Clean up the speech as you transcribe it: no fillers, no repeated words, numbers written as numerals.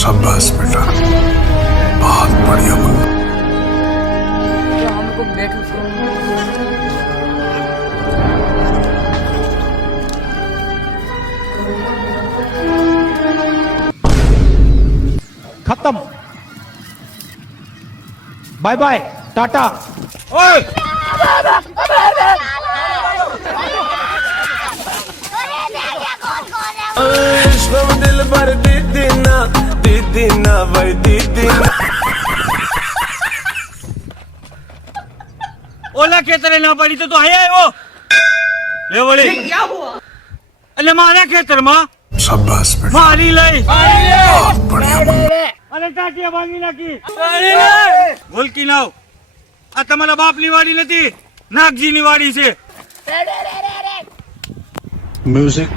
शाबाश बेटा, बहुत बढ़िया मुन्ना। हमको बैठू छो खत्म, बाय बाय, टाटा। ઓય दिल भर दीदी ना भाई दीदी ઓલા ખેતરે ના પડી તો અહીંયા આવ્યો લે વળી क्या हुआ એટલે મારા ખેતરમાં शाबाश बेटा, મારી લઈ बहुत बढ़िया मुन्ना। અને ટાટિયા ભાંગી નાખી ભૂલકી નાવ આ તમારા બાપની વાડી નથી નાગજીની વાડી છે म्यूजिक